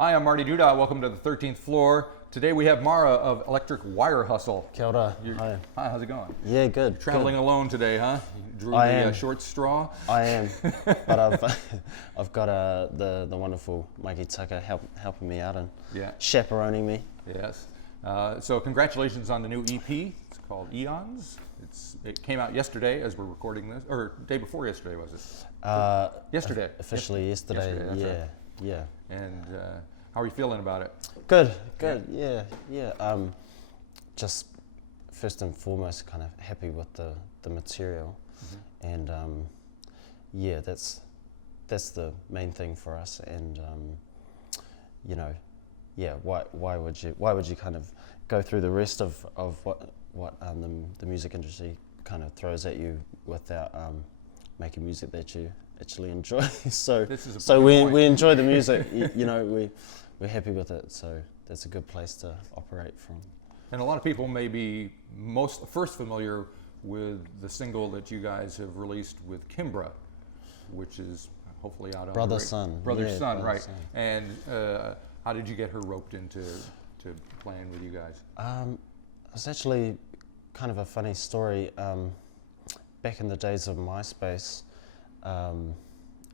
Hi, I'm Marty Duda. Welcome to the 13th floor. Today we have Mara of Electric Wire Hustle. Kia ora. Hi, how's it going? Yeah, good. You're traveling good. alone today, huh? You drew I the am. short straw. I am, but I've got the wonderful Mikey Tucker helping me out and chaperoning me. Yes. So congratulations on the new EP. It's called Eons. It came out yesterday as we're recording this, or day before yesterday, was it? Yesterday. Officially yesterday. Right. Yeah. And how are you feeling about it? Good. Yeah. Just first and foremost, kind of happy with the material, and that's the main thing for us. And why would you kind of go through the rest of what the music industry kind of throws at you without making music that you actually enjoy? So we enjoy the music. We're happy with it. So that's a good place to operate from. And a lot of people may be first familiar with the single that you guys have released with Kimbra, which is hopefully out on Brother Son. Right? Son. And how did you get her roped into playing with you guys? It's actually kind of a funny story. Back in the days of MySpace,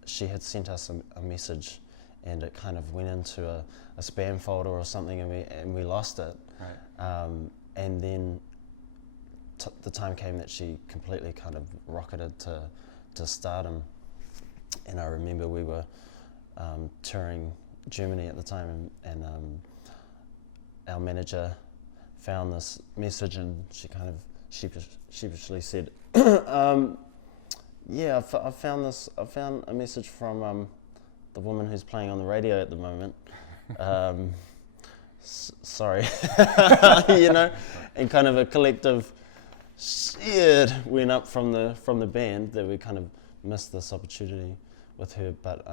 she had sent us a message, and it kind of went into a spam folder or something, and we lost it. Right. And then the time came that she completely kind of rocketed to stardom. And I remember we were touring Germany at the time, and our manager found this message, and she kind of sheepishly said, "Yeah, I found a message from the woman who's playing on the radio at the moment. Sorry," and kind of a collective shit went up from the band that we kind of missed this opportunity with her, but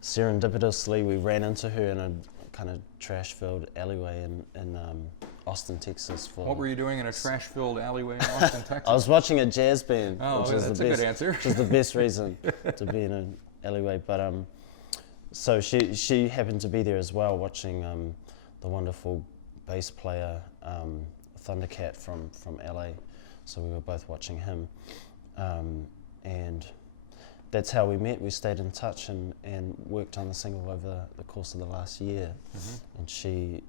serendipitously we ran into her in a kind of trash-filled alleyway in Austin, Texas. What were you doing in a trash-filled alleyway in Austin, Texas? I was watching a jazz band. Oh, that's a good answer. Which is the best reason to be in an alleyway. But so she happened to be there as well, watching the wonderful bass player Thundercat from LA. So we were both watching him, and that's how we met. We stayed in touch and worked on the single over the course of the last year. And she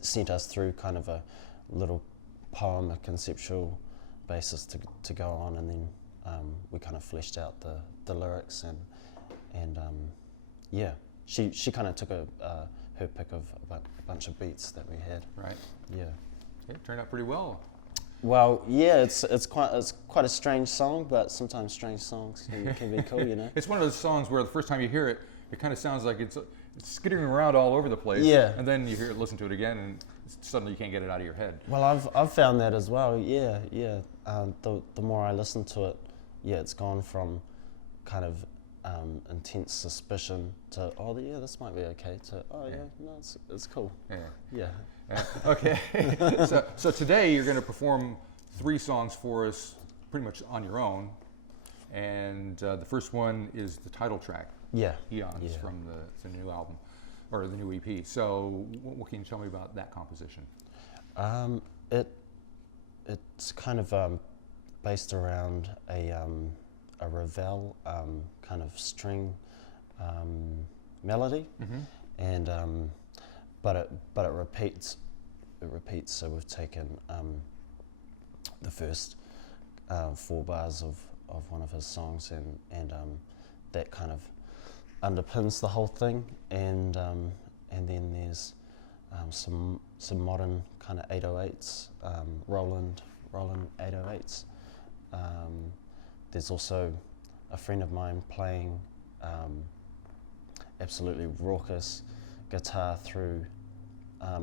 sent us through kind of a little poem, a conceptual basis to go on, and then we kind of fleshed out the lyrics, and she kind of took her pick of a bunch of beats that we had. Right. Yeah. It turned out pretty well. Well, yeah, it's quite a strange song, but sometimes strange songs can be cool, It's one of those songs where the first time you hear it, it kind of sounds like it's skittering around all over the place. Yeah. And then you listen to it again, and suddenly you can't get it out of your head. Well, I've found that as well. Yeah. The more I listen to it, it's gone from kind of intense suspicion to this might be okay to no, it's cool. Yeah. Okay. So today you're going to perform 3 songs for us, pretty much on your own, and the first one is the title track. Yeah. Eons from the new album, or the new EP. So what can you tell me about that composition? It's kind of based around a Ravel kind of string melody, and but it repeats. So we've taken the first 4 bars of one of his songs, and that kind of underpins the whole thing, and then there's some modern kind of 808s, Roland 808s. There's also a friend of mine playing absolutely raucous guitar through a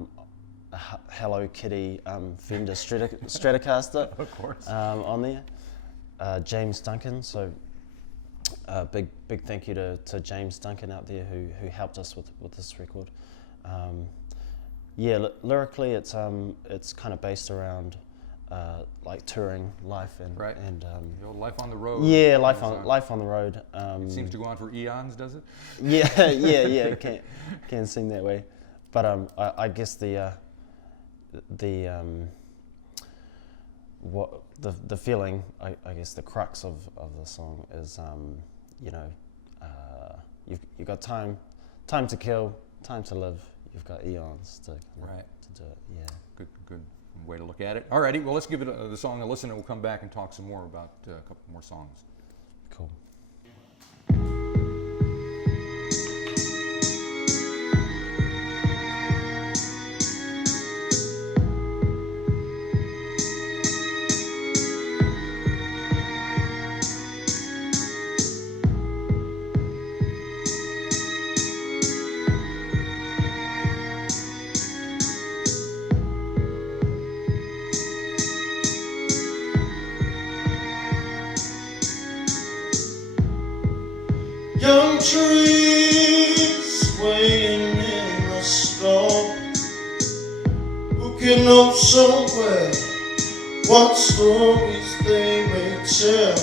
Hello Kitty Fender Stratocaster, of course, on there. James Duncan, so big thank you to James Duncan out there who helped us with this record. Lyrically it's kind of based around like touring life and Right. and The old life on the road. yeah, kind of song. life on the road. It seems to go on for eons, does it? Yeah, yeah, it can sing that way, but I guess what the feeling, I guess the crux of the song is, you know, you've got time to kill, time to live. You've got eons to Right. to do it. Yeah. Good way to look at it. Alrighty, well, let's give it the song a listen, and we'll come back and talk some more about a couple more songs. Cool. Young trees swaying in a storm. Who can know so well what stories they may tell?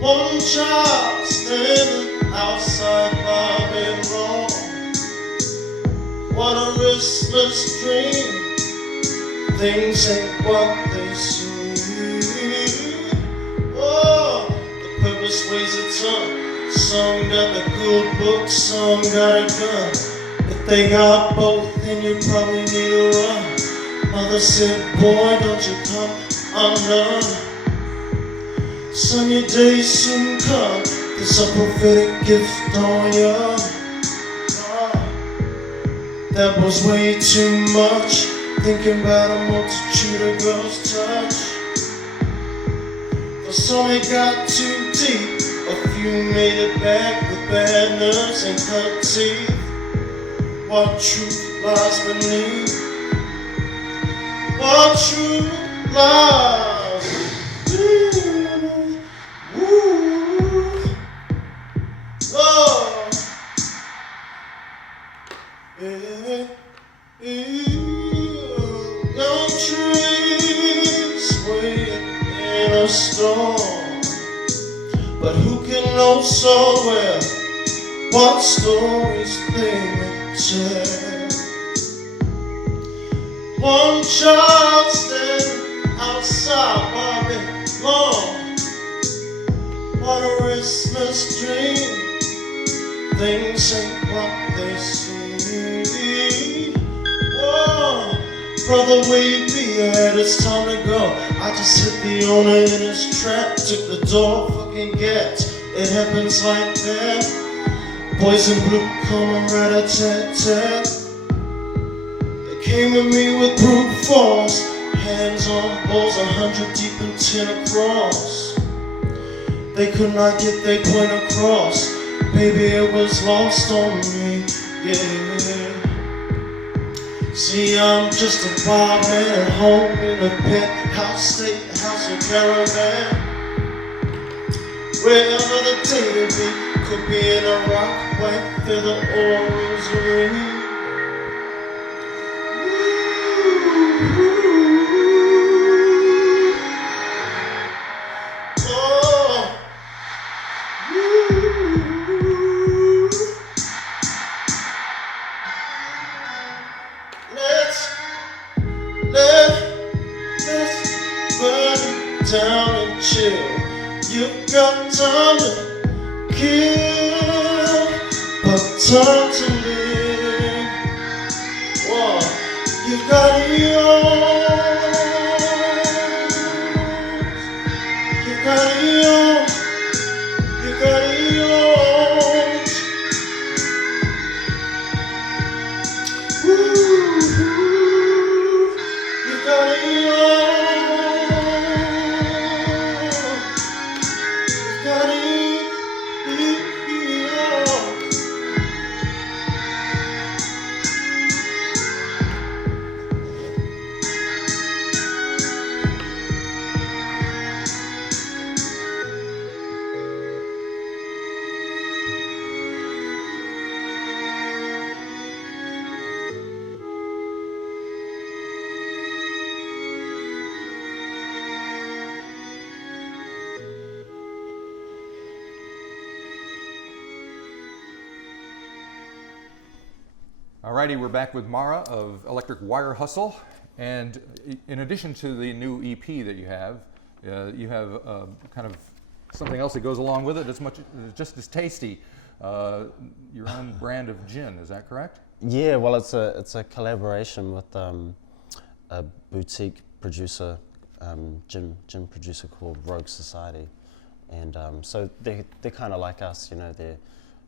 One child standing outside my bedroom. What a restless dream. Things ain't what they seem. Oh, the purpose weighs a ton. Some got the good book, some got a gun. If they got both, then you probably need a run. Mother said, boy, don't you come undone. Son, your day soon come. There's a prophetic gift on you. That was way too much. Thinking about a multitude of girls' touch. For some it got too deep. A few made it back with bad nerves and cut teeth. What truth lies beneath? What truth lies beneath? Ooh. Oh. Young trees swaying in a storm, but who can know so well what stories they may tell? One child standing outside my bed long. What a restless dream. Things ain't what they seem. Whoa, brother, where you be? It's time to go. I just hit the owner in his trap. Took the door, fucking get. It happens like that. Boys in blue come rat-a-tat-tat. They came to me with brute force. Hands on balls, 100 deep and 10 across. They could not get their point across. Baby, it was lost on me, yeah. See, I'm just a barman at home in a penthouse, state house or caravan. Wherever the day to be, could be in a rock, white feather or rosary. Let's burn down and chill. You've got time to kill, but time to live. Whoa, you've got eons. You've got eons. You've got eons. Woo. You've got eons. You've got eons. Alrighty, we're back with Mara of Electric Wire Hustle, and in addition to the new EP that you have kind of something else that goes along with it. It's just as tasty. Your own brand of gin, is that correct? Yeah, well, it's a collaboration with a boutique producer, gin producer called Rogue Society, and so they're kind of like us, you know. They're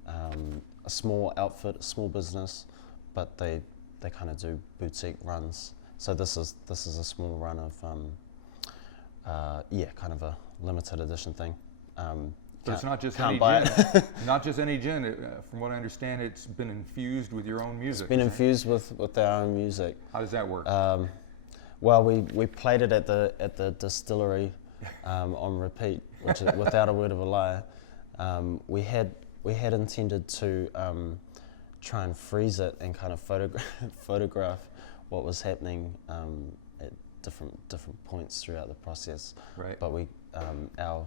a small outfit, a small business, but they kind of do boutique runs. So this is a small run of kind of a limited edition thing. So it's not just any buy gin. it. Not just any gin. From what I understand, it's been infused with your own music. It's been infused with our own music. How does that work? Well, we played it at the distillery on repeat, which is, without a word of a lie. We had intended to try and freeze it and kind of photograph what was happening at different points throughout the process. Right. But our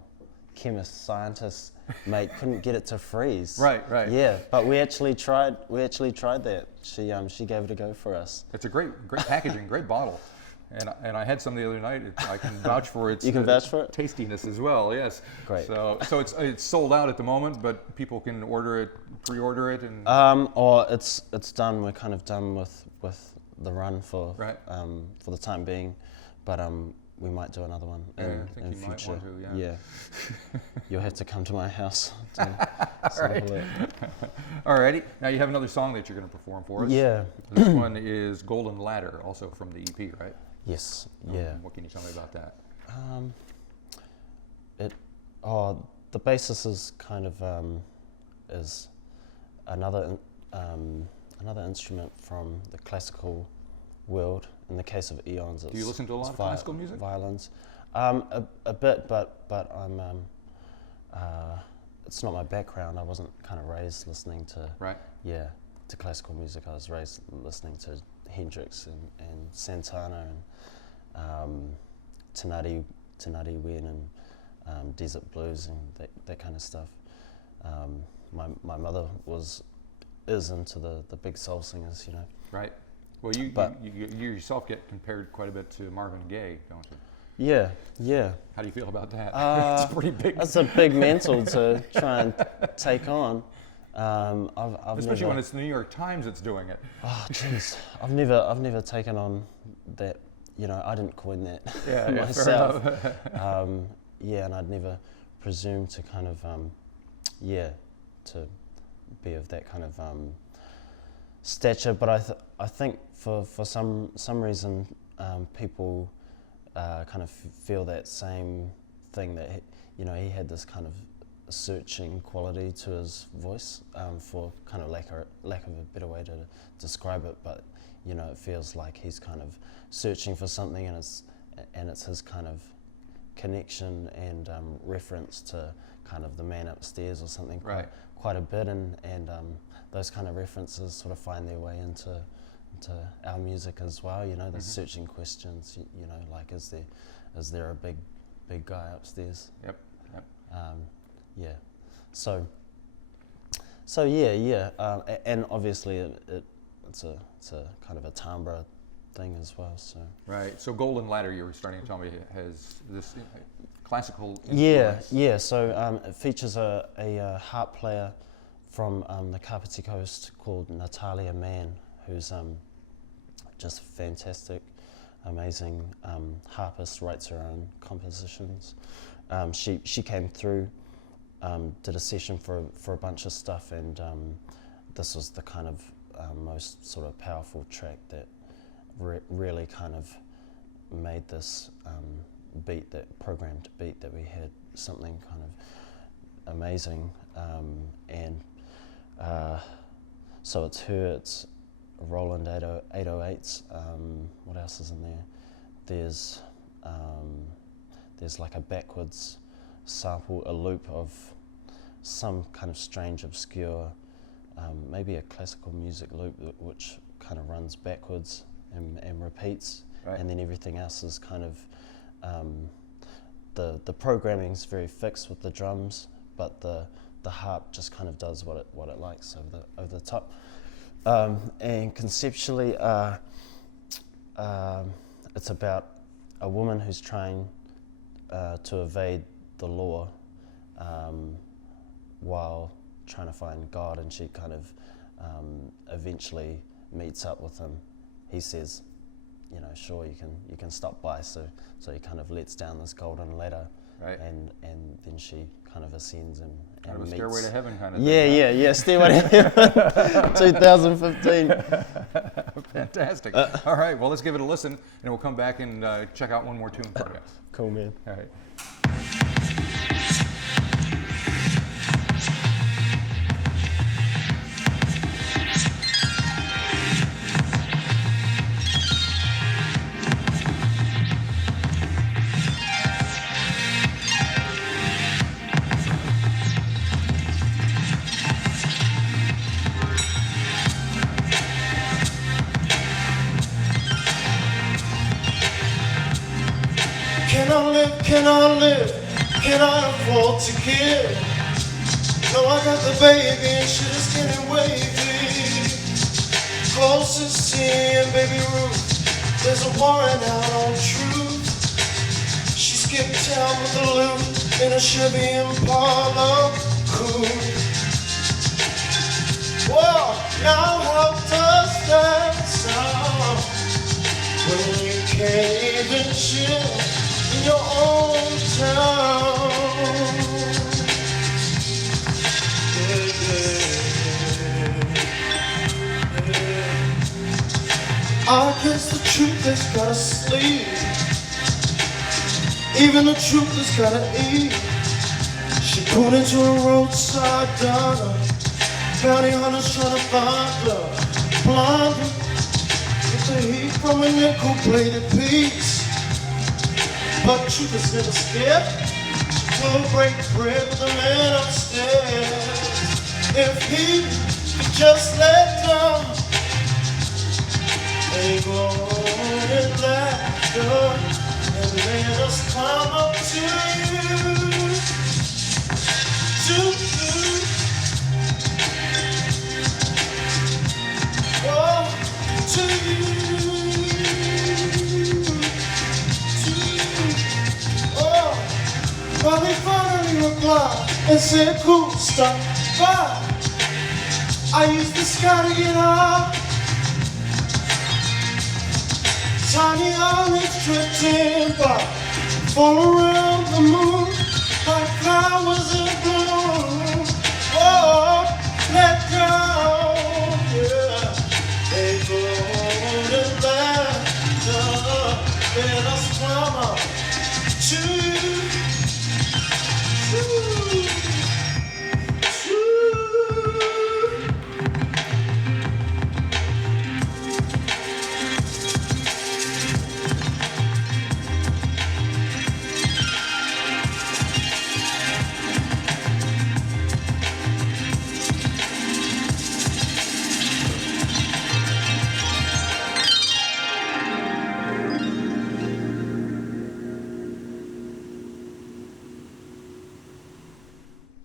chemist scientist mate couldn't get it to freeze. Right. Yeah, but we actually tried that. She gave it a go for us. It's a great packaging, great bottle. And I had some the other night. I can vouch for its You can vouch for it? tastiness as well. Yes. Great. So it's sold out at the moment, but people can pre-order it, and or it's done. We're kind of done with the run for the time being, but we might do another one in you future. might want to, yeah. You'll have to come to my house to sample it. Alrighty. Now you have another song that you're going to perform for us. Yeah. This one is Golden Ladder, also from the EP, right? Yes. Yeah. What can you tell me about that? The basis is kind of is another instrument from the classical world. In the case of Eons, Do you listen to a lot of classical music? Violins, a bit, but I'm it's not my background. I wasn't kind of raised listening to to classical music. I was raised listening to Hendrix and Santana and Tanati Wien and Desert Blues and that kind of stuff. My mother is into the big soul singers, you know. Right. Well, you yourself get compared quite a bit to Marvin Gaye, don't you? Yeah. How do you feel about that? It's pretty big. That's a big mantle to try and take on. Especially when it's the New York Times that's doing it. Oh, jeez. I've never taken on that. You know, I didn't coin that myself. Fair enough. And I'd never presume to kind of, to be of that kind of stature. But I think for some reason people kind of feel that same thing, that he had this kind of searching quality to his voice, for kind of lack of a better way to describe it. But it feels like he's kind of searching for something, and it's his kind of connection and reference to kind of the man upstairs or something quite a bit, and those kind of references sort of find their way into our music as well. The searching questions. Like is there a big guy upstairs? Yep. Yeah. So yeah. And obviously it's a kind of a timbre thing as well. So right. So Golden Ladder, you were starting to tell me, has this classical influence. Yeah. So it features a harp player from the Kapiti Coast called Natalia Mann, who's just fantastic, amazing harpist, writes her own compositions. She came through, did a session for a bunch of stuff, and this was the kind of most sort of powerful track that really kind of made this programmed beat that we had, something kind of amazing. And so it's her, it's Roland 808s. What else is in there? There's like a backwards sample, a loop of some kind of strange, obscure, maybe a classical music loop which kind of runs backwards and repeats, and then everything else is kind of the programming's very fixed with the drums, but the harp just kind of does what it likes over the top. And conceptually, it's about a woman who's trying to evade the law while trying to find God, and she kind of eventually meets up with him. He says, you know, sure, you can stop by. So he kind of lets down this golden ladder, Right. and then she kind of ascends and Kind of a meets. Stairway to Heaven kind of Yeah, thing. yeah, Stairway to Heaven, 2015. Fantastic. All right, well, let's give it a listen, and we'll come back and check out one more tune for you. Cool, man. All right. Can I live? Can I afford to give? No, I got the baby and shit is getting wavy. Closest to baby Ruth, there's a warrant out on truth. She skipped town with the loot in a Chevy Impala coupe. Well, now how does that sound when you can't even chill in your own town? I guess the truth has gotta sleep. Even the truth has gotta eat. She pulled into a roadside diner. Bounty hunters trying to find her. Blind her with the heat from a nickel-plated piece. But truth is never scared. She will break bread with the man upstairs. If he could just let down a golden ladder and let us climb up to you, to you. Oh, to you, to you. Oh, well, they finally replied and said, cool, stop by. I used the sky to get high. Tiny islands drifting by, fall around the moon like flowers in bloom. Oh, let go, yeah. A golden ladder, let us climb up to you, to you.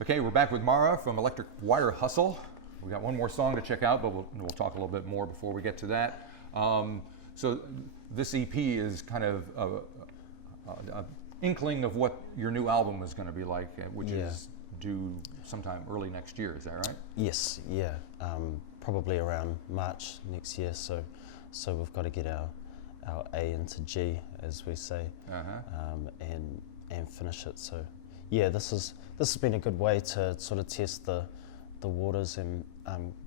Okay, we're back with Mara from Electric Wire Hustle. We got one more song to check out, but we'll talk a little bit more before we get to that. So this EP is kind of an inkling of what your new album is going to be like, which is due sometime early next year. Is that right? Yes, yeah, probably around March next year. So we've got to get our A into G, as we say, and finish it. So yeah, this has been a good way to sort of test the waters and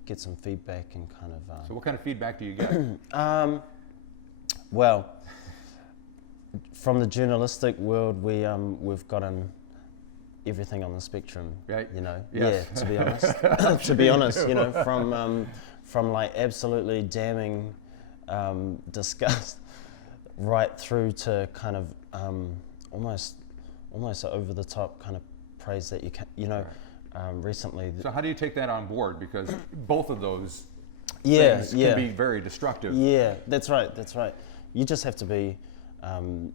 get some feedback and kind of. So what kind of feedback do you get? Well, from the journalistic world, we've gotten everything on the spectrum, right? You know, yes. yeah. To be honest, to be honest, you know, from like absolutely damning disgust right through to kind of almost over the top kind of praise that you can, you know, recently. So how do you take that on board? Because both of those things can be very destructive. Yeah, that's right. You just have to be kind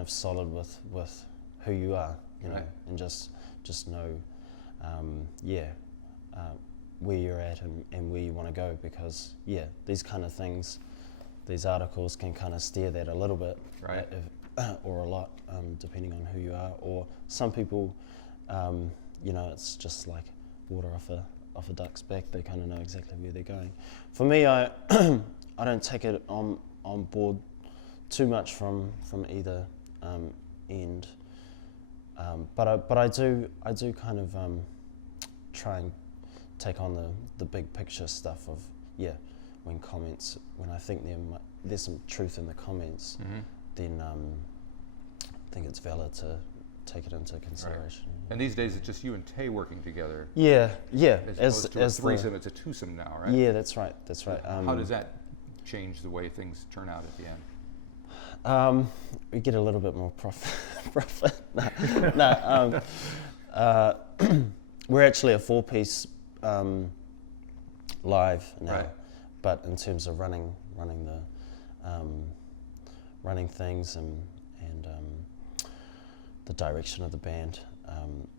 of solid with who you are, you know, right. and just know, where you're at and where you want to go, because these kind of things, these articles can kind of steer that a little bit, Right. or a lot, depending on who you are. Or some people, it's just like water off a duck's back. They kind of know exactly where they're going. For me, I I don't take it on board too much from either end, but I do kind of try and take on the big picture stuff of when I think there's some truth in the comments, then I think it's valid to take it into consideration. Right. And these days it's just you and Taay working together. Yeah. As opposed to a threesome, it's a twosome now, right? Yeah, that's right. How does that change the way things turn out at the end? We get a little bit more profit. We're actually a 4-piece live now, Right. but in terms of running things and the direction of the band,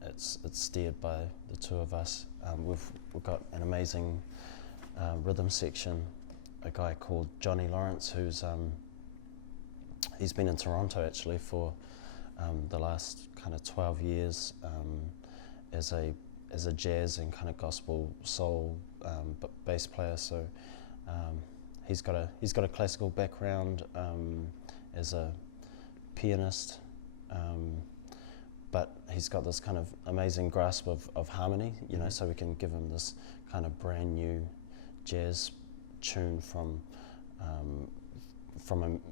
it's steered by the two of us. We've got an amazing rhythm section, a guy called Johnny Lawrence, who's he's been in Toronto actually for the last kind of 12 years as a jazz and kind of gospel soul bass player. So he's got a classical background as a pianist, but he's got this kind of amazing grasp of harmony, so we can give him this kind of brand new jazz tune from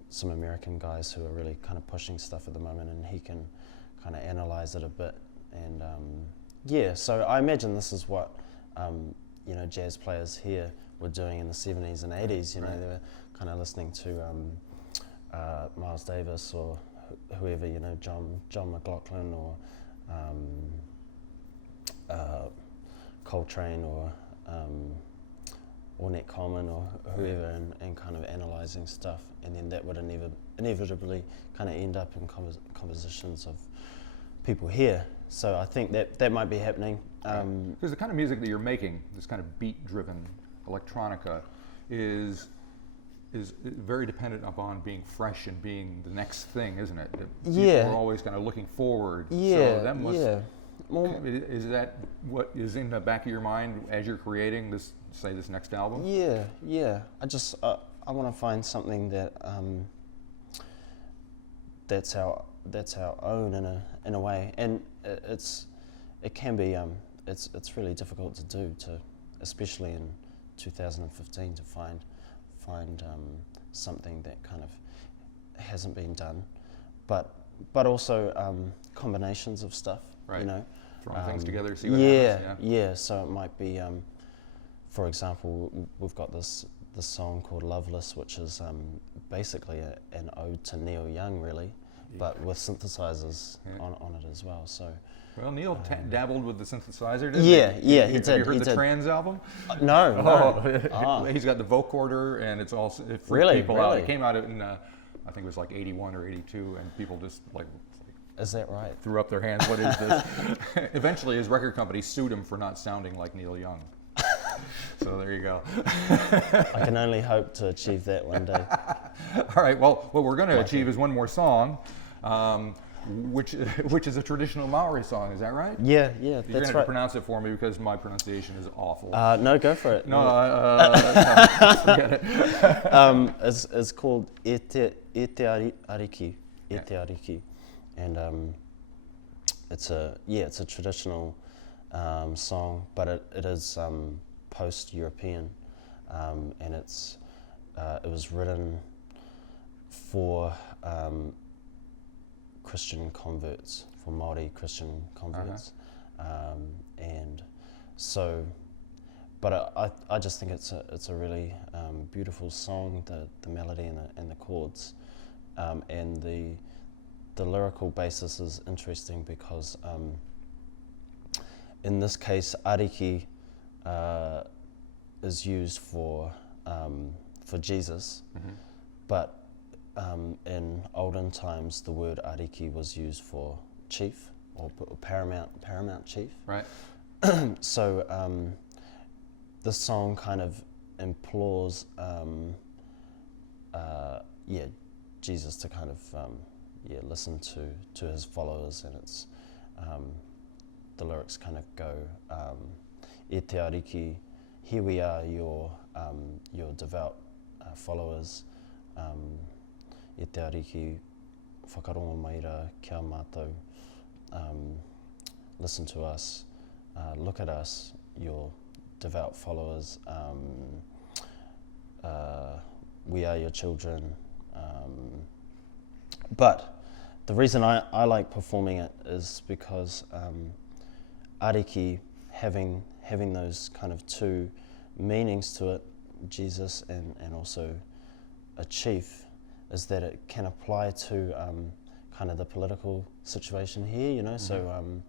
some American guys who are really kind of pushing stuff at the moment, and he can kind of analyze it a bit. And so I imagine this is what jazz players here were doing in the 70s and 80s. They were kind of listening to Miles Davis or whoever, John McLaughlin or Coltrane or Ornette Coleman or whoever, and kind of analysing stuff, and then that would inevitably kind of end up in compositions of people here. So I think that might be happening. Because the kind of music that you're making, this kind of beat-driven electronica, is very dependent upon being fresh and being the next thing, isn't it? People are always kind of looking forward. Yeah, so that must, Well, is that what is in the back of your mind as you're creating this next album? Yeah. I want to find something that that's our own in a way, and it can be it's really difficult to do, especially in 2015, to find something that kind of hasn't been done, but also combinations of stuff, right. Throwing things together, see what happens. Yeah. So it might be, for example, we've got this song called Loveless, which is basically an ode to Neil Young, really, but with synthesizers on it as well. So. Well, Neil dabbled with the synthesizer, didn't he? He Have you heard the Trans album? No. He's got the vocoder, and it's all it freaked Really? people out. It came out in, I think it was like 81 or 82, and people just Is that right? threw up their hands. What is this? Eventually, his record company sued him for not sounding like Neil Young. So there you go. I can only hope to achieve that one day. All right. Well, what we're going to achieve is one more song. Which is a traditional Maori song, is that right? Yeah, You're that's going to have right. to pronounce it for me because my pronunciation is awful. No, go for it. No, forget it. It's called Ete Ariki, and it's a traditional song, but it is post-European, and it was written for Christian converts, for Maori Christian converts, and so. But I just think it's a really beautiful song, the melody and the chords, and the lyrical basis is interesting because in this case ariki is used for Jesus, but in olden times the word ariki was used for chief or paramount chief. Right. So the song kind of implores, Jesus to kind of, listen to his followers, and it's, the lyrics kind of go, e te ariki, here we are, your devout followers, e te ariki, whakarongo maira kia mātou, listen to us, look at us, your devout followers, we are your children. But the reason I like performing it is because ariki, having those kind of two meanings to it, Jesus and also a chief, is that it can apply to kind of the political situation here, you know. Mm-hmm.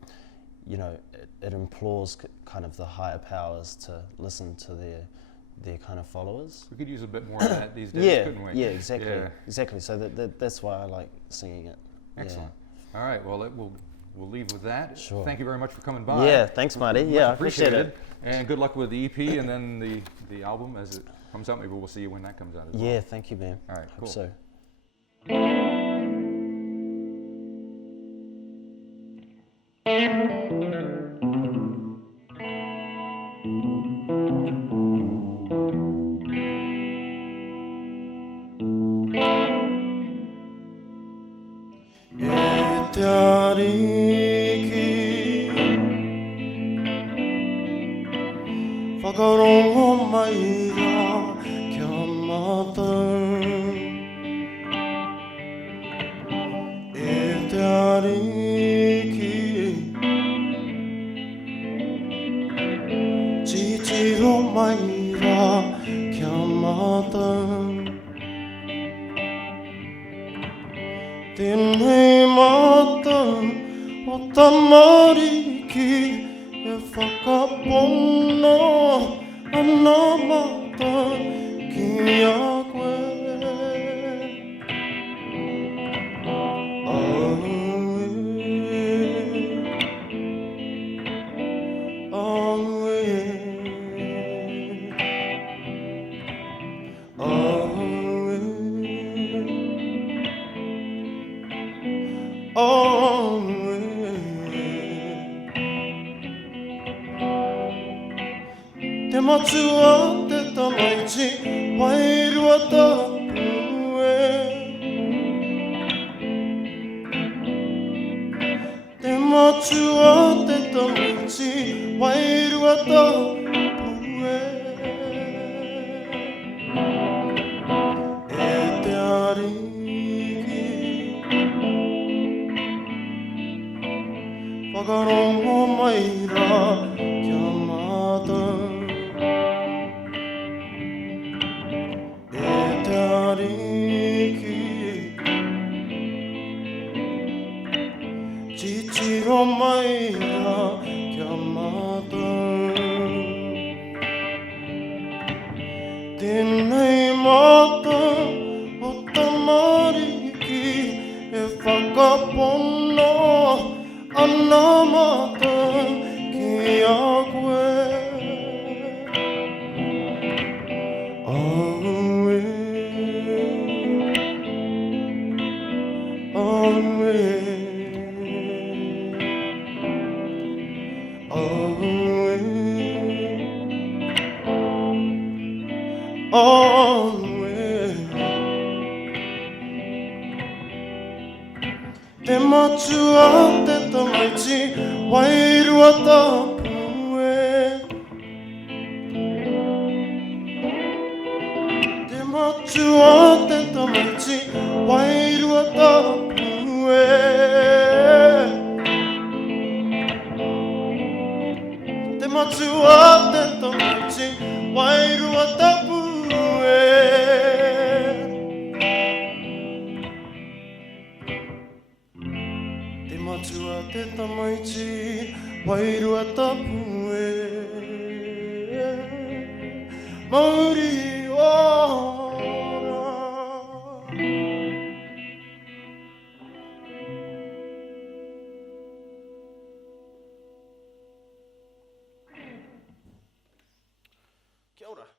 So it implores kind of the higher powers to listen to their kind of followers. We could use a bit more of that these days, couldn't we? Yeah, exactly. So that's why I like singing it. Excellent. Yeah. All right, well, we'll leave with that. Sure. Thank you very much for coming by. Yeah, thanks, Marty. Much I appreciate it. And good luck with the EP and then the album as it comes out. Maybe we'll see you when that comes out as well. Yeah, thank you, man. All right, cool. Hope so. Whakarongo maira kia mātou e te ariki titiro maira kia mātou tēnei mātou o ta mariki e whakapono ana mātou ki a koe. Te matua te tamaiti, wairua tapu e. Te matua te tamaiti, wairua tapu e. E te ariki, whakarongo maira kia mātou. Titiro maira kia mātou tēnei mātou o ta mariki e whakapono ana mātou ki a koe. Te matua te tamaiti, wairua tapu e. Te matua te tamaiti, wairua tapu e. Te matua te tamaiti, wairua tapu e. Te matua te tamaiti, wairua tapu e. Maori ora. Kia ora.